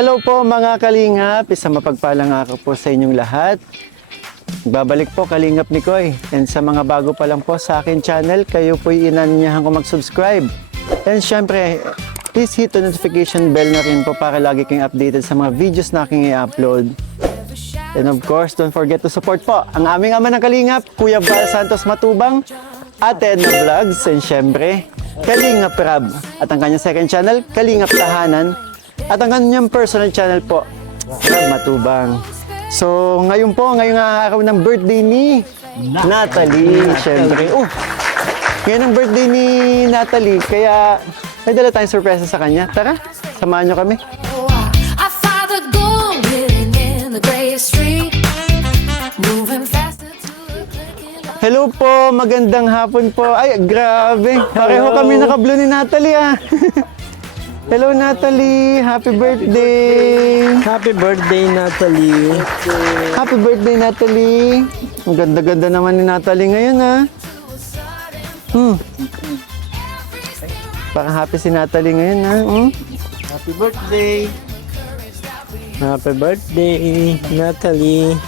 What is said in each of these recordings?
Hello po mga Kalingap, isang mapagpalang araw po sa inyong lahat. Babalik po Kalingap Nikoy. And sa mga bago pa lang po sa akin channel, kayo po'y inanyahan ko mag-subscribe. And syempre, please hit the notification bell na rin po para lagi kayong updated sa mga videos na aking i-upload. And of course, don't forget to support po ang aming ama ng Kalingap, Kuya Val Santos Matubang, Ate Edna Vlogs, and syempre, Kalingap Rab. At ang kanyang second channel, Kalingap Tahanan. At ang kanyang personal channel po, Rab Matubang. So, ngayon po, ngayong araw ng birthday ni Natalie. Syempre, ngayon ang birthday ni Natalie, kaya may dala tayong surpresa sa kanya. Tara, samahan nyo kami. Hello po, magandang hapon po. Ay, grabe. Pareho kami naka-blue ni Natalie Hello Natalie, happy birthday. Happy birthday, Natalie. Happy birthday Natalie. Ang ganda-ganda naman ni Natalie ngayon Parang happy si Natalie ngayon Happy birthday. Happy birthday, Natalie.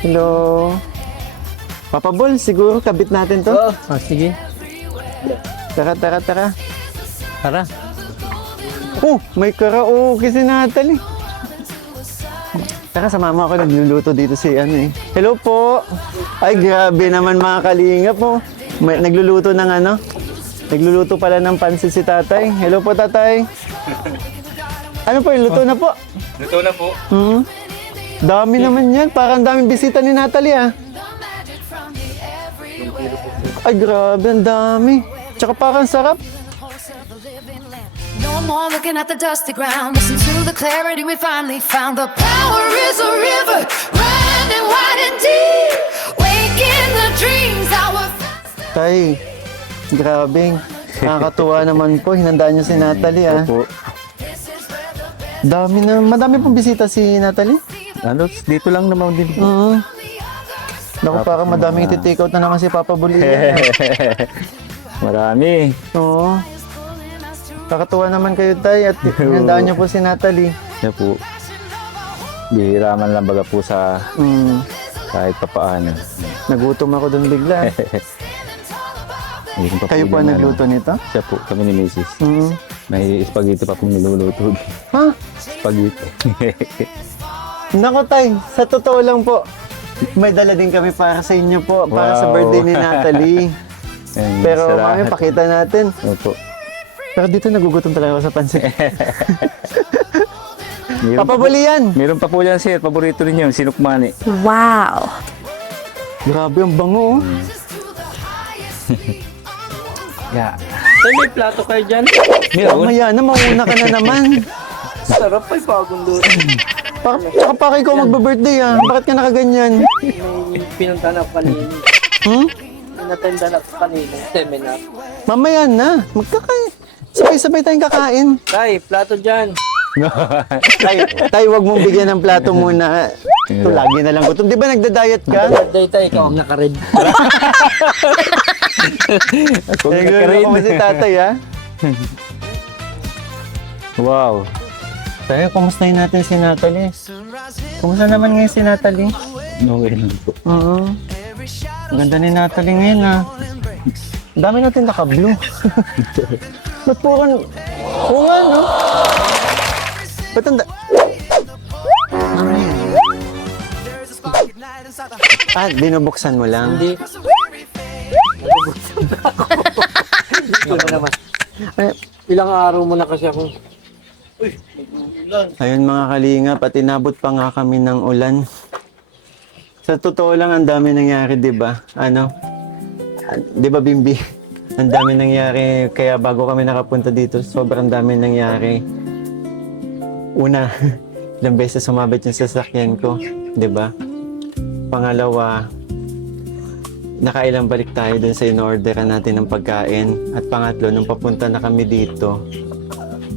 Hello. Papa Bol, siguro kabit natin to. Sige. Tara. Tara. May karaoke si Natalie. Tara, sa mama ako nagluluto dito si Hello po. Ay, grabe naman mga Kalingap nagluluto ng Nagluluto pala ng pansit si tatay. Hello po tatay. Ano po, luto na po? Luto na po. Dami naman yan. Parang daming bisita ni Natalie Ay, grabe, ang dami. Tsaka parang sarap. No more looking at the dusty ground. Listen to the clarity we finally found. The power is a river, running wide and deep. Waking the dreams that were Tay, grabe. Nakakatuwa naman po. Hinandaan niyo si Natalie Opo. Madami pong bisita si Natalie. Dito lang naman din po. Naku, parang madaming iti-take out na naman si Papa Buli. Marami. Oo. Kakatuwa naman kayo, Tay, at hinandaan niyo po si Natalie. Yan po. Bihira man lang baga po sa kahit papaano. Nagutom ako doon bigla. Kayo po ang nagluto nito? Siya po, kami ni Mrs. May spaghetti pa pong niluluto. Ha? Spaghetti. Naku, Tay, sa totoo lang po, may dala din kami para sa inyo po, para sa Wow. birthday ni Natalie. Pero salamat. mamaya pakita natin. Opo. Pero dito nagugutom talaga ako sa pansit. Meron Papa Buli yan! Meron pa po yan, sir. Paborito rin yun, sinukmani. Wow. Grabe, ang bango. Yeah. May plato kayo dyan? Mamaya na, mauna ka na naman. Sarap pa yung bagong luto. Tsaka pa ikaw magbe-birthday Bakit ka nakaganyan? May pinunta na ako kanina. Pinatenda na ako kanina. Seminar. Mamaya na. Sabay-sabay tayong kakain. Tay, plato dyan. Tay, wag mong bigyan ng plato muna. Ito, lagi na lang gutom. Di ba nagda-diet ka? Birthday tayo, ikaw ang nakared. Nagulo ko si tatay, Wow. Tayo, kumustahin natin si Natalie? Kumusta naman ngayon si Natalie? Okay lang po. Ang ganda ni Natalie ngayon, Ang dami natin naka-blue. Ba't po kan... Oo nga, no? Ba't ang binubuksan mo lang? Hindi. Hindi ko naman. Ilang araw mo na kasi ako. Ayun mga Kalingap, at inabot pa nga kami ng ulan. Sa totoo lang, ang dami nangyari, di ba? Di ba, Bimbi? Ang dami nangyari, kaya bago kami nakapunta dito, sobrang dami nangyari. Una, ilang beses sumabit yung sasakyan ko, di ba? Pangalawa, nakailang balik tayo dun sa in-orderan natin ng pagkain. At pangatlo, nung papunta na kami dito,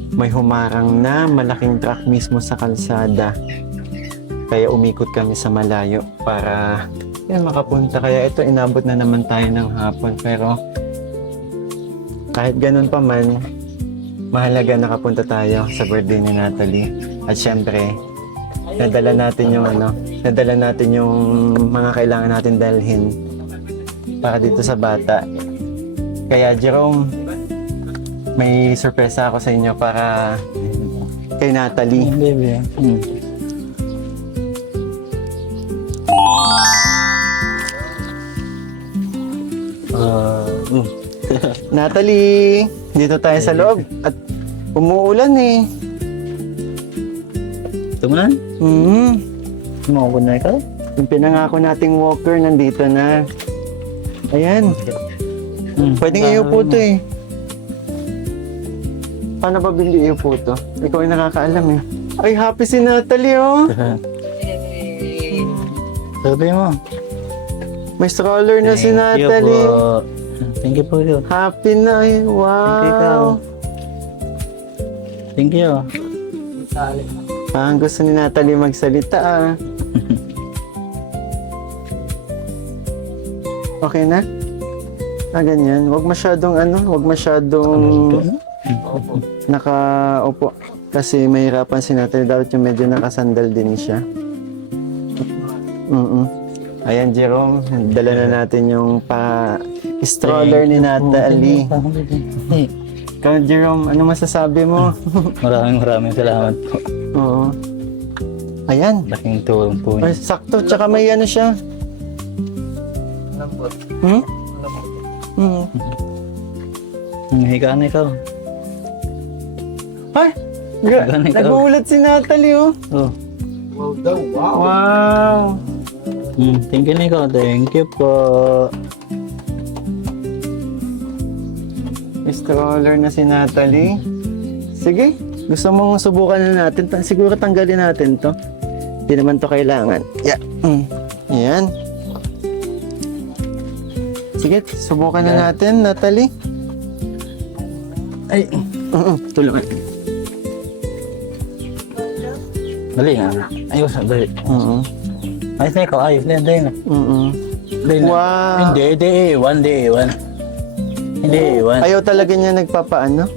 may humarang na malaking truck mismo sa kalsada. Kaya umikot kami sa malayo para makapunta. Kaya ito, inabot na naman tayo ng hapon. Pero kahit ganun pa man, mahalaga nakapunta tayo sa birthday ni Natalie. At syempre, nadala natin yung mga kailangan natin dalhin para dito sa bata. Kaya Jerome, may sorpresa ako sa inyo para kay Natalie. Baby. Natalie, dito tayo sa loob at umuulan eh. Tumulan? Sumako na ikaw? Yung pinangako nating walker nandito na. Ayan. Pwedeng iupo to eh. Paano ba bili iupo to? Ikaw ay nakakaalam eh. Ay, happy si Natalie oh. Sabi mo. May stroller na si Natalie. Thank you po yun. Happy na eh. Wow. Thank you. Parang gusto ni Natalie magsalita ah. Okay na? Ganyan. Huwag masyadong nakaupo. Kasi mahirapan si Natalie. Dapat yung medyo nakasandal din siya. Ayan, Jerome. Dala na natin yung stroller ni Natalie. Ikaw, Jerome, ano masasabi mo? Maraming salamat po. Oo. Ayan. Laking tulong po Ay, niyo. sakto. Tsaka may ano siya. Lambot. Higa na ikaw. Ay! Ganun ikaw. Nagulat si Natalie, oh. Oh. Wow daw, wow. Wow! Thank you na ikaw. Thank you po. Stroller na si Natalie. Sige, gusto mong subukan na natin. Siguro tanggalin natin to. Hindi naman to kailangan. Yeah. Ayan. Sige, subukan na natin, Natalie. Ay. Tulungan. Dali na. Ayos na. Dali. Ayos na ikaw. Ayos na. Dali na. Dali na. Wow. Hindi. Hindi. Ayaw talaga niya nagpapaano.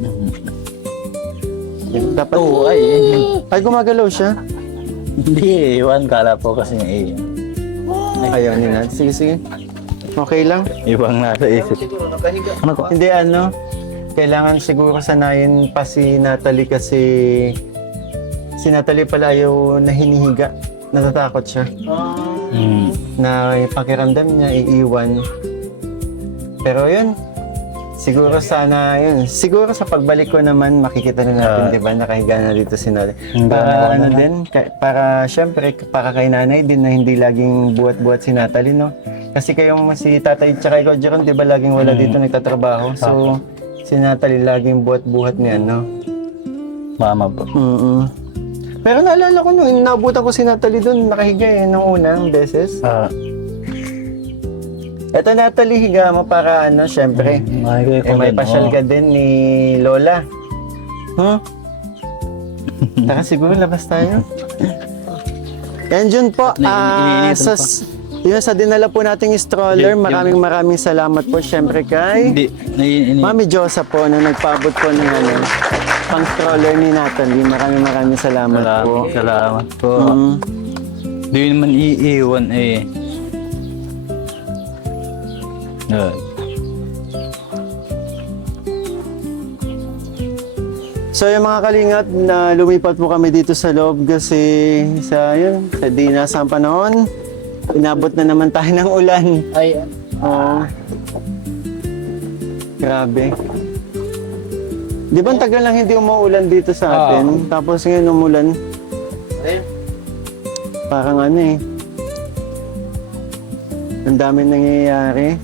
Dapat. Oo, ay. Ay, gumagalaw siya. Hindi. Iwan. Kala po kasi Ayaw ni Nat. Sige. Okay lang. ibang nasa isip. Siguro nakahiga. Ano ko? Hindi kailangan siguro sanayin pa si Natalie kasi si Natalie pala ayaw na hinihiga. Natatakot siya. Na pakiramdam niya iiwan. Pero yun, siguro sana yun. Siguro sa pagbalik ko naman makikita na natin, di ba, nakahiga na dito si Natalie. Para ano din, para syempre, para kay nanay din na hindi laging buhat-buhat si Natalie, no? Kasi kayong si tatay tsaka ikaw, Jeron, di ba laging wala dito nagtatrabaho? So, si Natalie laging buhat-buhat niya, no? Mama po. Pero naalala ko nung naabutan ko si Natalie doon, nakahiga nung unang beses. Eto Natalie, higa mo para ano, syempre. May pasyal ka din ni Lola. Taka siguro, labas tayo. And yun po, sa dinala po nating stroller, maraming salamat po syempre kay Mami Josa po na nagpaabot po ng pang stroller ni Natalie. Maraming salamat po. Salamat po. Hindi naman iiwan eh. So yung mga kalingap, na lumipat po kami dito sa loob kasi sa di nasang panahon, inabot na naman tayo ng ulan. Ay, Oo. Grabe. Di ba ang tagal lang hindi umuulan dito sa atin? Tapos ngayon umulan. Parang ano eh. Ang dami nangyayari.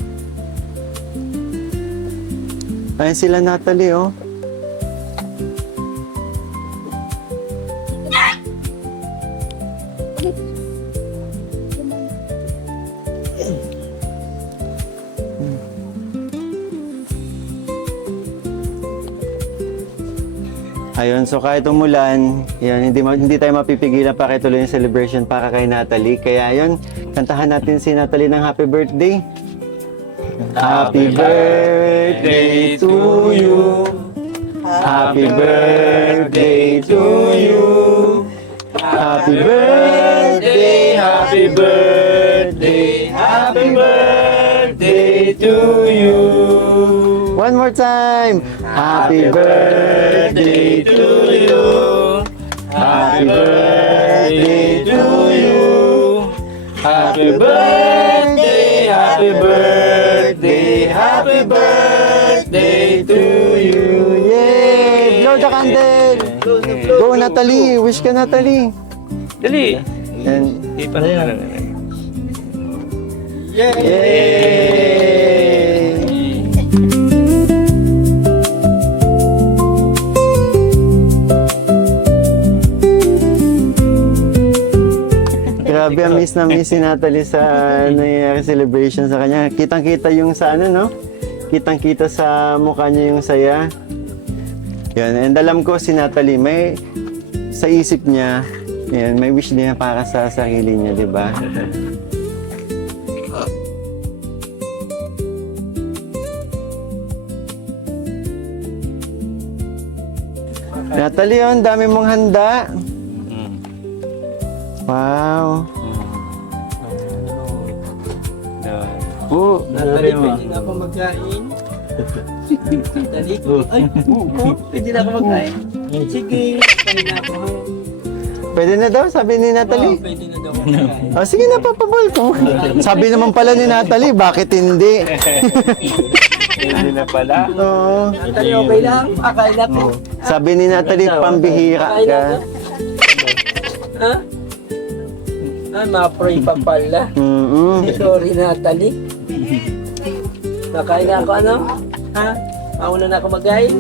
Ayan sila Natalie, oh. Ayun, so kahit umulan, yan, hindi tayo mapipigilan para ituloy yung celebration para kay Natalie. Kaya yun, kantahan natin si Natalie ng happy birthday. Happy birthday to you. Happy birthday to you. Happy birthday, happy birthday, happy birthday to you. One more time. Happy birthday to you. Happy birthday to you. Happy birthday, happy birthday, happy birthday to you. Yay! Blow the candle. Go, Natalie. Wish ka, Natalie. Dali. And, Ipan na lang. yay! Grabe, miss na miss si Natalie sa nangyayari celebration sa kanya. Kitang-kita yung sa ano, no? Kitang-kita sa mukha niya yung saya. Yan, and alam ko si Natalie, may sa isip niya, yan, may wish din para sa sarili niya, di ba? Natalie, ang dami mong handa. Wow. Oh, Natalie, pwede na ako magkain. Dali. Ay, pwede na ako magkain. Sige, pwede na ako. pwede na daw, sabi ni Natalie. Pwede na daw ako magkain. Oh, sige na, papabol ko. Sabi naman pala ni Natalie, bakit hindi? Pwede na pala. Oo. Natalie, okay lang. Akain na po. Sabi ni Natalie, pambihira Akain na ka. po. Ha? Ay, ma-pray pa pala. Sorry, Natalie. Nakain na ako, ano? Ha? Mauna na ako mag-kain?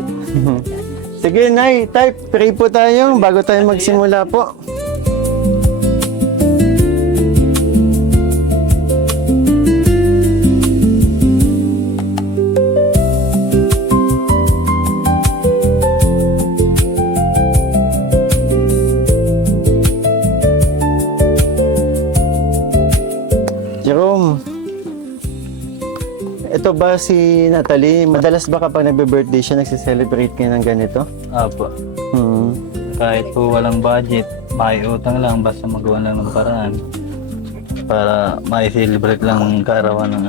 Sige, Nay, type, pray po tayo bago tayo magsimula po. Jerome, ito ba si Natalie? Madalas ba kapag nagbe-birthday siya, nagse-celebrate kayo ng ganito? Apo. Hmm. Kahit po walang budget, maiutang lang basta magawa lang ng paraan para mai-celebrate lang ang kaarawan ng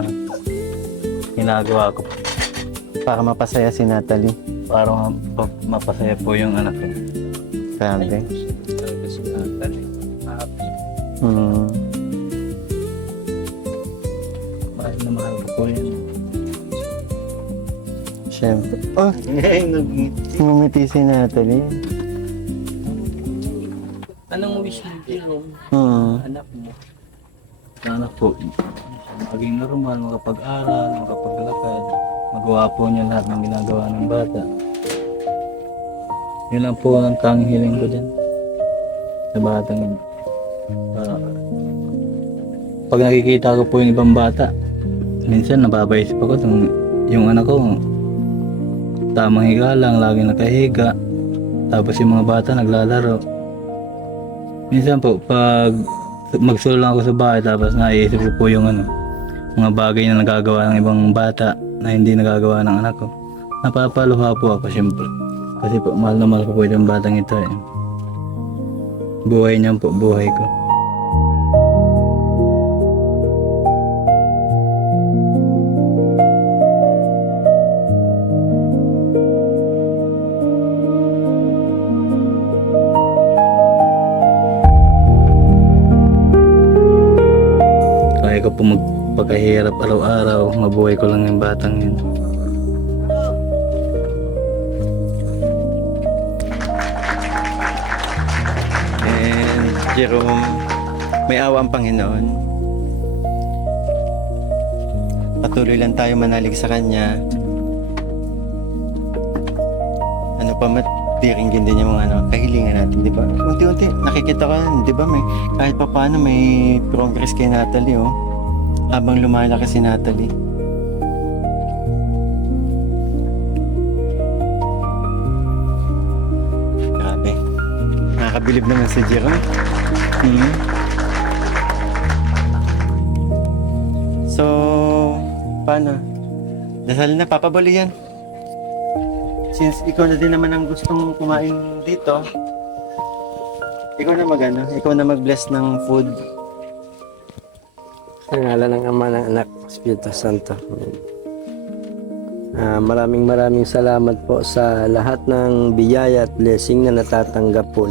ginagawa ko Para mapasaya si Natalie. para mapasaya po yung anak ko. Grabe. Kasi Natalie, happy. Hmm. Mahal na mahal ko po yan. Siyempre. Oh, ngumiti si Natalie. Anong wish mo, Jerome? Hmm. Anak mo? Sana po, maging normal, makapag-aral, makapaglakad, magawa po niya lahat ng ginagawa ng bata. Yun lang po ang tanging hiling ko dyan. Sa batang yun. Pag nakikita ko po yung ibang bata, minsan nababaisip ako yung anak ko, tamang higa lang, laging nakahiga. Tapos yung mga bata naglalaro. Minsan po, pag magsulo lang ako sa bahay, tapos naiisip ko po yung mga bagay na nagagawa ng ibang bata na hindi nagagawa ng anak ko. Napapaluha po ako siyempre. Kasi po, mahal na mahal ko po itong batang ito eh. Buhay niya po, buhay ko. Kaya ko po magpakahirap araw-araw, mabuhay ko lang yung batang yun. And Jerome, may awa ang Panginoon. Patuloy lang tayo manalig sa Kanya. Ano pa matiringgin din yung kahilingan natin, di ba? Unti-unti, nakikita ko, di ba, may, kahit pa paano may progress kay Natalie, oh. Habang lumalaki si Natalie. Grabe. Nakakabilib naman si Jerome. So, paano? Dasal na, papabali yan. Since ikaw na din naman ang gustong kumain dito, ikaw na ikaw na mag-bless ng food. Sa ngalan ng Ama, ng Anak, Espiritu Santo. Maraming salamat po sa lahat ng biyaya at blessing na natatanggap po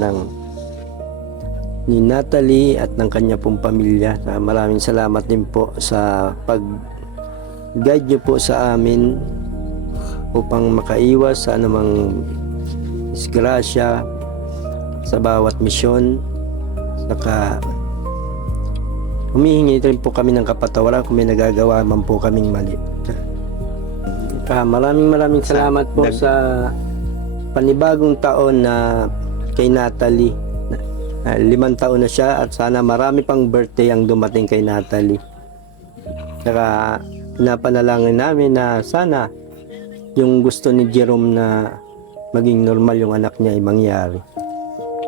ni Natalie at ng kanya pong pamilya. Maraming salamat din po sa pag-guide niyo po sa amin upang makaiwas sa anumang disgrasya sa bawat misyon. Saka humihingi rin po kami ng kapatawaran kung may nagagawa man po kaming mali. Maraming salamat po sa panibagong taon na kay Natalie. 5 taon na siya at sana marami pang birthday ang dumating kay Natalie. Saka pinapanalangin namin na sana yung gusto ni Jerome na maging normal yung anak niya ay mangyari.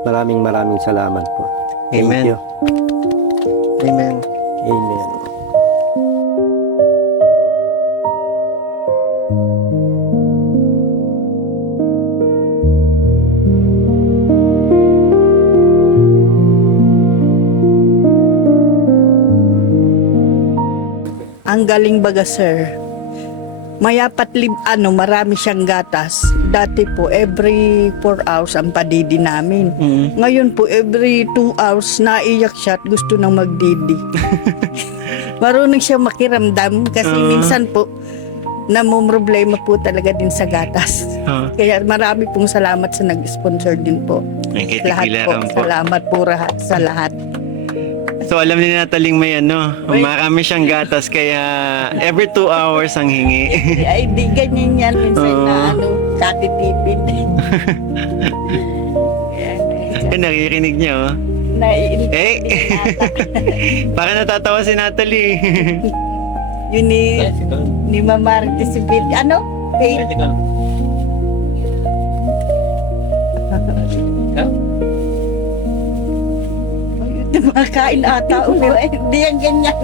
Maraming salamat po. Thank Amen. you. Amen. Amen. Ang galing baga, sir. Mayapat marami siyang gatas. Dati po, every 4 hours ang padidi namin. Ngayon po, every 2 hours, naiyak siya at gusto nang magdidi. Marunong siya makiramdam kasi minsan po, namumroblema po talaga din sa gatas. Kaya marami pong salamat sa nag-sponsor din po. Lahat po, salamat po sa lahat. So alam ni Natalie may marami siyang gatas kaya every 2 hours ang hingi. Ay, di ganyan yan. Minsan na katitipid. Naririnig niyo. Naiinit. Para natatawa si Natalie. Yun ni Mama Marticipate. Ano? Faith. Makain ata hindi yan ganyan.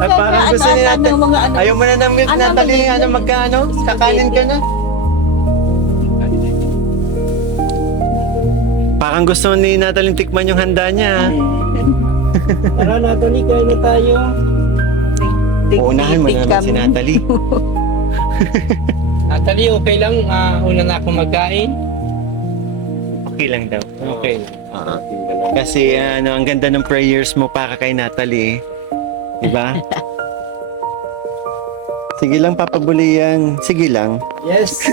Parang gusto ni Natalie. Ayaw mo na ng milk, Ano, Natalie. Magkano? Kakanin ka na. Parang gusto ni Natalie tikman yung handa niya. Tara, Natalie, kain na tayo. Uunahan mo na naman si Natalie. Natalie, okay lang? Una na ako magkain? Okay lang daw. Okay. Kasi ang ganda ng prayers mo para kay Natalie. Diba? Sige lang, papabuli yan. Sige lang. Yes.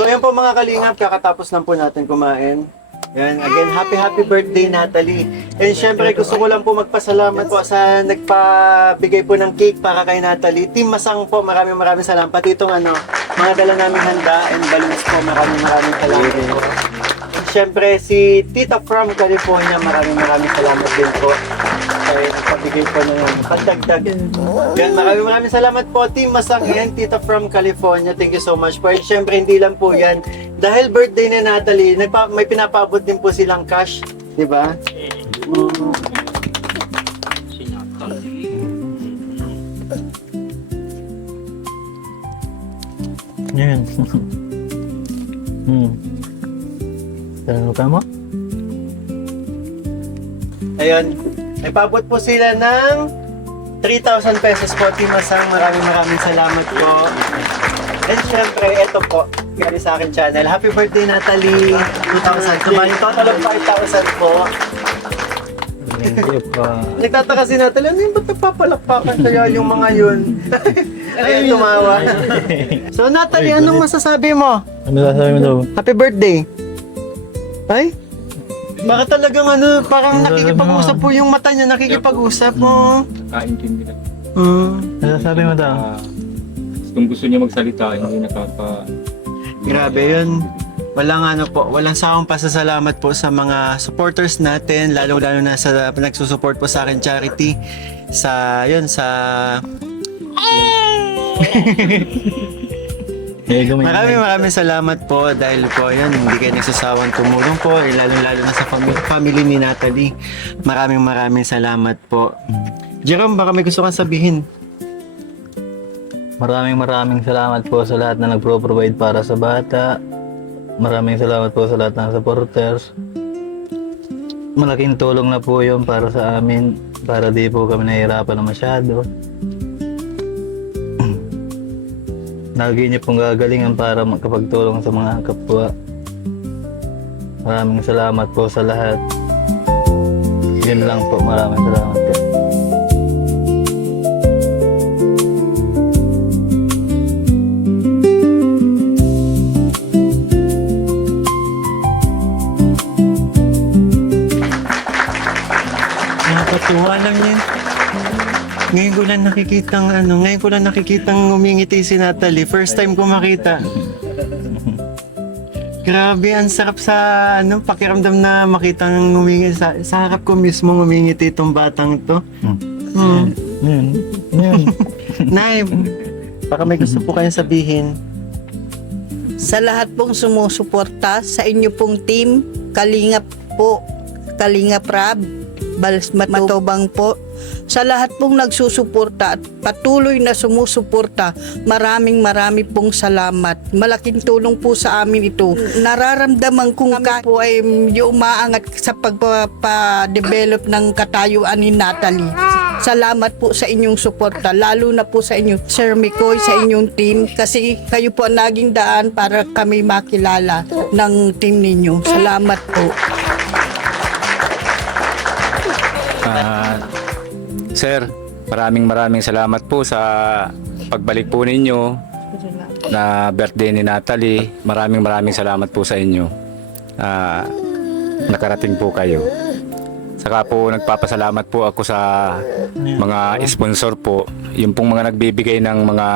So ayan po mga kalingap, kakatapos lang po natin kumain. Yan, again, happy birthday Natalie. And syempre gusto ko lang po magpasalamat po sa nagpabigay po ng cake para kay Natalie. Team Masang po, maraming salamat. Pati itong mga dala namin handa and balloons po, maraming salamat po. And syempre si Tita from California, maraming salamat din po. ay nagpabigay po ng pandagdag. Yan, maraming salamat po, Team Masang and Tita from California. Thank you so much po. And syempre, hindi lang po yan. Dahil birthday ni Natalie, may pinapaabot din po silang cash. Di ba? Yan. Tanong ka mo? Ayun, nagpaabot po sila ng 3,000 pesos po, Team Masang. Maraming salamat po. And syempre, ito po, galing sa akin channel. Happy birthday, Natalie! 2,000. Sumali, total of 5,000 po. Thank you pa. Nagtataka si Natalie, ano yung ba't nagpapalakpakan kaya yung mga yun? Ayun, tumawa. So, Natalie, anong masasabi mo? Ano sasabi mo daw? Happy birthday! Ay? Baka talagang parang nakikipag-usap po yung mata niya, nakikipag-usap mo. Nakaintindi na. Ano sasabi mo daw? Kung gusto niya magsalita, hindi nakaka... Grabe yun. Walang sawang pasasalamat po sa mga supporters natin, lalo na sa nagsusupport po sa akin charity. Maraming salamat po dahil po yun, hindi kayo nagsasawang tumulong po, lalo na sa family ni Natalie. Maraming salamat po. Jerome, baka may gusto kang sabihin. Maraming salamat po sa lahat na nagpro-provide para sa bata. Maraming salamat po sa lahat ng supporters. Malaking tulong na po yun para sa amin, para di po kami nahihirapan na masyado. Lagi niyo pong gagalingan para makapagtulong sa mga kapwa. Maraming salamat po sa lahat. Yun lang po, maraming salamat po. Nakakatuwa lang yan. Ngayon ko lang nakikitang ngumingiti si Natalie. First time ko makita. Grabe, ang sarap sa pakiramdam na makitang ngumingiti. Sa harap ko mismo ngumingiti itong batang to. Nay, baka may gusto po kayong sabihin. Sa lahat pong sumusuporta, sa inyo pong team, Kalingap po, Kalingap Rab, Bals Matobang po, sa lahat pong nagsusuporta at patuloy na sumusuporta, maraming pong salamat. Malaking tulong po sa amin ito. Nararamdaman kong kami po ay umaangat sa pagpa-develop ng katayuan ni Natalie. Salamat po sa inyong suporta, lalo na po sa inyo, Sir Mikoy, sa inyong team, kasi kayo po ang naging daan para kami makilala ng team ninyo. Salamat po. Sir, maraming salamat po sa pagbalik po ninyo na birthday ni Natalie. Maraming salamat po sa inyo. Nakarating po kayo. Saka po nagpapasalamat po ako sa mga sponsor po. Yung pong mga nagbibigay ng mga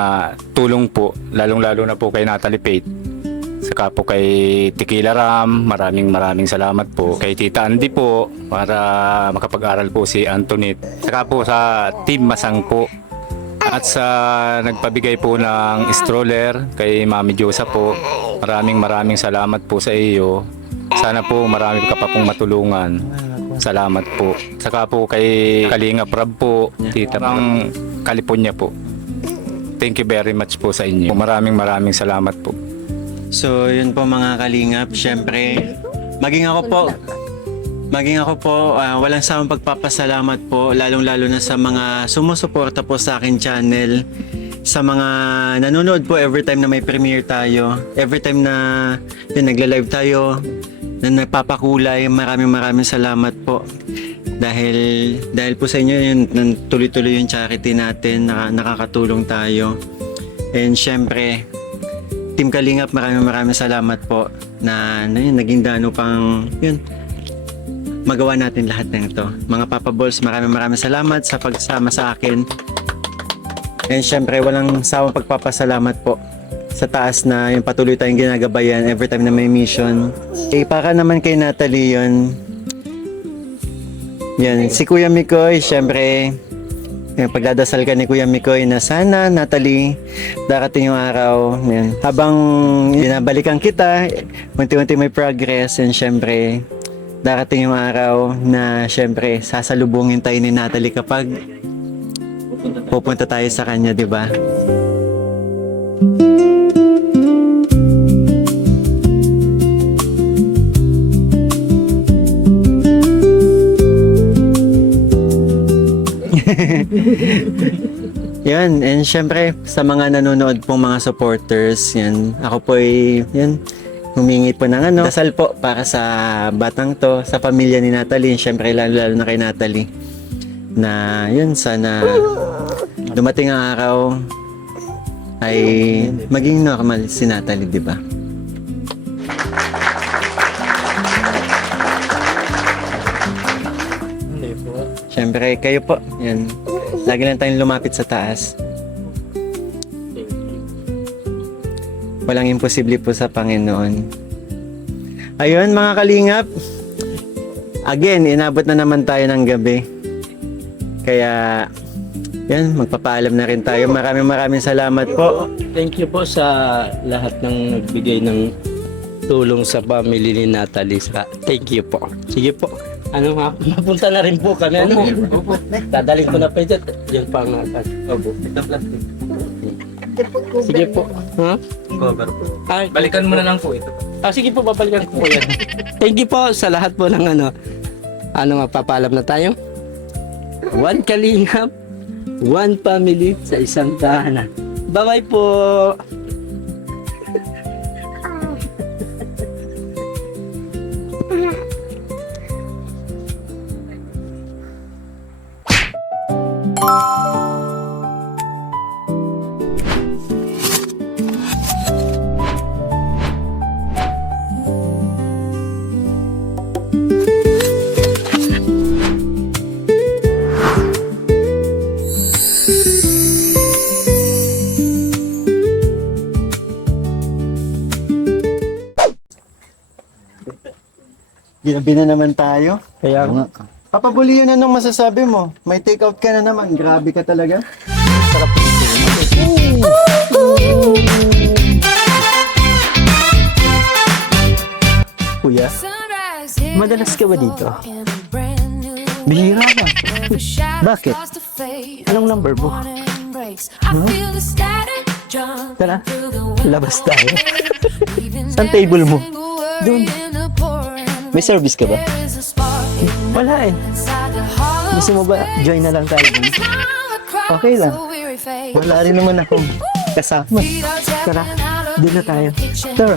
tulong po, lalong-lalo na po kay Natalie Faith. Saka po kay Tequila Ram, maraming salamat po. Kay Tita Andy po, para makapag-aral po si Antoinette. Saka po sa Team Masang po. At sa nagpabigay po ng stroller kay Mami Josa po, maraming salamat po sa iyo. Sana po marami ka pa pong matulungan. Salamat po. Saka po kay Kalingap Rab po, Tita Pang California po. Thank you very much po sa inyo. Maraming salamat po. So, yun po mga kalingap. Siyempre, maging ako po, walang sawang pagpapasalamat po, lalong-lalo na sa mga sumusuporta po sa akin channel, sa mga nanonood po every time na may premiere tayo, every time na nagla-live tayo, na nagpapakulay. Maraming salamat po. Dahil po sa inyo, yun, tuloy-tuloy yung charity natin, nakakatulong tayo. And syempre, Team Kalingap, maraming salamat po na yun, naging dano pang yun, magawa natin lahat ng ito. Mga Papa Balls, maraming salamat sa pagsama sa akin. And syempre, walang sawang pagpapasalamat po sa taas na yung patuloy tayong ginagabayan every time na may mission. Para naman kay Natalie yun, Yan, si Kuya Mikoy, syempre, yung pagdadasal ka ni Kuya Mikoy na sana, Natalie, darating yung araw, yan, habang binabalikan kita, unti-unti may progress, and syempre, darating yung araw na syempre, sasalubungin tayo ni Natalie kapag pupunta tayo sa kanya, di ba? Yan, and syempre sa mga nanonood pong mga supporters, yan, ako po ay, yan, humingi po ng dasal po para sa batang to, sa pamilya ni Natalie, syempre lalo na kay Natalie, na yun, sana dumating ang araw ay maging normal si Natalie, di ba? Syempre, kayo po, yan. Lagi lang tayong lumapit sa taas. Walang imposible po sa Panginoon. Ayun, mga kalingap. Again, inabot na naman tayo ng gabi. Kaya, yan, magpapaalam na rin tayo. Maraming salamat po. Thank you po sa lahat ng nagbigay ng tulong sa family ni Natalie. Thank you po. Sige po. Ano nga, mapunta na rin po kami. Ano? Dadaling ko na pa ito. Yung pang opo. Ito plastic. Sige po. Ha? Cover po. Ay, Balikan mo na lang po ito. sige po, babalikan ko po yan. Thank you po sa lahat po ng magpapaalam na tayo. One kalingap, one family sa isang tahanan. Bye-bye po. Ginabi na naman tayo. Kaya nga. Papabuli yun, anong masasabi mo? May take out ka na naman. Grabe ka talaga. Kuya, Madalas ka ba dito? bihira ka. Bakit? Anong number mo? Tara, Labas tayo. saan table mo? Doon. May service ka ba? Wala eh. Gusto mo ba join na lang tayo? Okay lang. Wala rin naman akong kasama. Tara, doon na tayo. Tara.